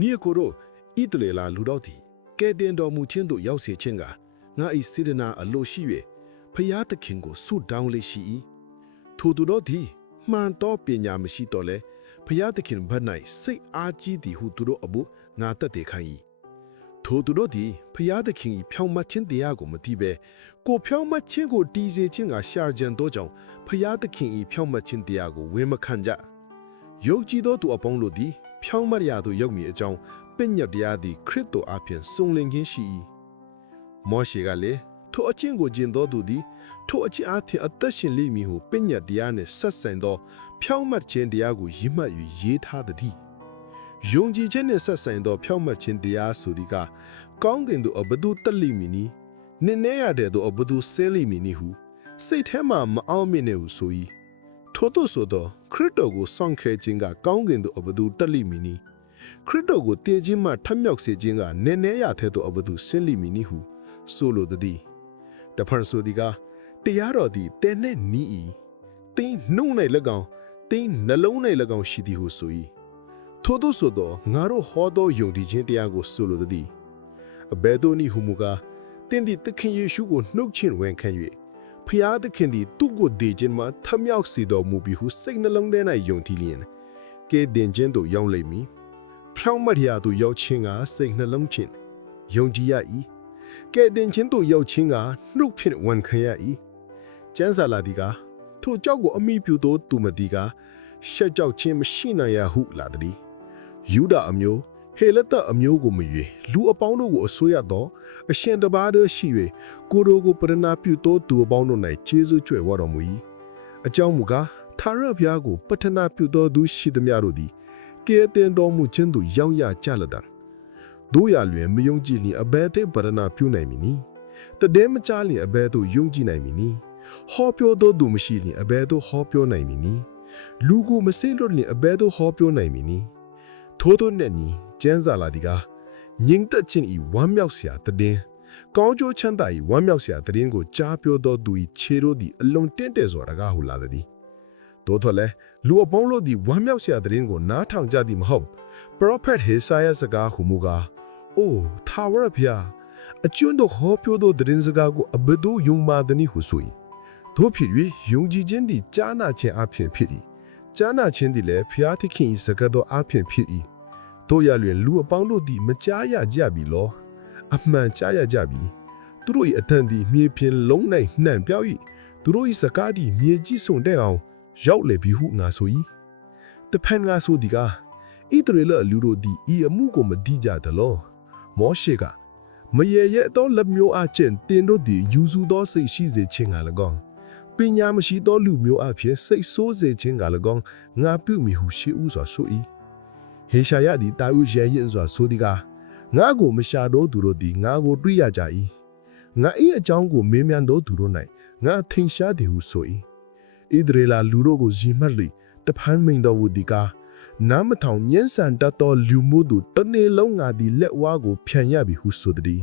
နီယကိုတို့ဣတလေလာလူတော်သည်ကဲတင်တော်မူခြင်းသို့ရောက်စေခြင်းကငါဤစေတနာအလိုရှိ၍ဖျားသခင်ကိုဆုတောင်းလေးရှိ၏ထိုသူတို့သည်မှန်သောပညာမရှိတော့လဲဖျားသခင်ဘတ်၌စိတ်အားကြီးသည်ဟုသူတို့အဖို့ငါတက်တဲ့ခံ၏ထိုသူတို့သည်ဖျားသခင်၏ဖြောင့်မတ်ခြင်းတရားကိုမသိဘဲကိုဖြောင့်မတ်ခြင်းကိုတီးစေခြင်းကရှာကြံသောကြောင့်ဖျားသခင်၏ဖြောင့်မတ်ခြင်းတရားကိုဝေမခံကြယုံကြည်သောသူအပေါင်းတို့သည် ဖြောင့်မတ်ရာသို့ရောက်မည်အကြောင်းပညတ်တရားသည်ခရစ်တော်အဖင်စုံလင်ခြင်းရှိ၏မောရှေကလည်းထိုအချင်းကိုကျင့်သောသူသည်ထိုအချင်းအားဖြင့်အသက်ရှင်လိမ့်မည်ဟုပညတ်တရားနှင့်ဆက်ဆိုင်သော ဖြောင့်မတ်ခြင်းတရားကိုရည်မှတ်၍ရေးထားသည်ယုံကြည်ခြင်းနှင့်ဆက်ဆိုင်သော ဖြောင့်မတ်ခြင်းတရားဆိုဒီကကောင်းကင်သို့အဘဒုတက်လိမ့်မည်နီနင်းနေရတဲ့သို့အဘဒုဆင်းလိမ့်မည်နီဟုစိတ်ထဲမှမအောင်မြင်နေဟုဆို၏ ထို့သို့ဆိုသော ခရစ်တော်ကိုစောင့်ခဲခြင်းကကောင်းကင်သို့အဘဒုတက်လိမ့်မည်နီခရစ်တော်ကိုတည်ခြင်းမှထမြောက်စေခြင်းကနင်းနေရတဲ့သို့အဘဒုဆင်းလိမ့်မည်နီဟုဆိုလိုသည်တဖန်ဆိုဒီကတရားတော်သည်တဲနဲ့နီး၏တင်းနှုံး၌၎င်းတင်းနှလုံး၌၎င်းရှိသည်ဟုဆို၏ထို့သောဆိုသောငါတို့ဟောသောယုံကြည်ခြင်းတရားကိုဆိုလိုသည်အဘယ်သို့နည်းဟုမူကားတင်းသည်သခင်ယေရှုကိုနှုတ်ချင်းဝန်ခံ၍ ဖျားသခင်သည်သူ့ကိုဒေခြင်းမှာထမြောက်စေတော်မူပြီးဟုစိတ်နှလုံးထဲ၌ယုံကြည်လျင်ကဲတင်ခြင်းသို့ရောက်လိမ့်မည်ဖြောင်းမတ်ရာသို့ရောက်ခြင်းကစိတ်နှလုံးချင်းယုံကြည်ရ၏ကဲတင်ခြင်းသို့ရောက်ခြင်းကနှုတ်ဖြင့်ဝန်ခံရ၏ကျမ်းစာလာဒီကထိုကြောက်ကိုအမိပြုသောသူမတီကရှက်ကြောက်ခြင်းမရှိနိုင်ရဟုလာသည်ယူဒအမျိုး ဟေလတအမျိုးကိုမရွေလူအပေါင်းတို့ကိုအစိုးရသောအရှင်တပါးတို့ရှိ၍ကိုရိုကိုပရဏာပြုသောသူအပေါင်းတို့၌ကျေးဇူးကြွယ်ဝတော်မူ၏အကြောင်းမူကားသာရဘုရားကိုပတနာပြုသောသူရှိသမျှတို့သည်ကဲတင်တော်မူခြင်းသို့ရောက်ရကြလတံတို့ရလွင်မယုံကြည်လျင်အဘဲသိပရဏာပြုနိုင်မည်နီတည်မချလျင်အဘဲသို့ယုံကြည်နိုင်မည်နီဟောပြောသောသူမရှိလျင်အဘဲသို့ဟောပြောနိုင်မည်နီလူကိုမစိလွတ်လျင်အဘဲသို့ဟောပြောနိုင်မည်နီထိုးထိုးနဲ့ညီ ကျန်းစာလာဒီကငင်းသက်ခြင်းဤဝမ်းမြောက်စရာတည်င်းကောင်းကျိုးချမ်းသာဤဝမ်းမြောက်စရာတည်င်းကိုကြားပြောသောသူဤခြေတို့သည်အလွန်တင့်တယ်စွာတကားဟုလာသည်သို့တော်လည်းလူအပေါင်းတို့သည်ဝမ်းမြောက်စရာတည်င်းကိုနားထောင်ကြသည်မဟုတ် prophet Hosea စကားဟုမူကားအိုသာဝရဖျားအကျွန်းတို့ဟောပြောသောတည်င်းစကားကိုအဘဒိုယုံမာသည်နည်းဟုဆို၏တို့ဖြစ်၍ယုံကြည်ခြင်းသည်ကြားနာခြင်းအဖြစ်ဖြစ်၏ကြားနာခြင်းသည်လည်းဖျားသခင်၏စကားတော်အဖြစ်ဖြစ်၏ တို့ရလျင်လူအပေါင်းတို့သည်မကြားရကြပြီလောအမှန်ကြားရကြပြီသူတို့၏အထံသည်မြေပြင်လုံး၌နှံ့ပြောက်၏သူတို့၏စကားသည်မြေကြီးစုံတဲ့အောင် ရောက်လေပြီဟုငါဆို၏တဖန်ငါဆိုသည်ကဣတရေလလူတို့သည်ဤအမှုကိုမသိကြသလောမောရှေကမရေရဲ့တော့လက်မျိုးအချင်းတင်တို့သည်ယူစုသောစိတ်ရှိစေခြင်းက၎င်းပညာမရှိသောလူမျိုးအဖြစ်စိတ်ဆိုးစေခြင်းက၎င်းငါပြုမိဟုရှိဥစွာဆို၏ ဟေရှာယသည်တာဥရဲရင်စွာဆိုသည်ကငါကိုမရှာတော့သူတို့သည်ငါကိုတွေ့ရကြ၏ငါ၏အကြောင်းကိုမေးမြန်းတော့သူတို့၌ငါထင်ရှားသည်ဟုဆို၏ဣဒရေလလူတို့ကိုယီမှတ်၍တဖန်မိန်တော်မူသည်ကားနားမထောင်ညှဉ်းဆန်တတ်သောလူမျိုးတို့တနေ့လုံးငါသည်လက်ဝါးကိုဖြန်ရပြီဟုဆိုသည်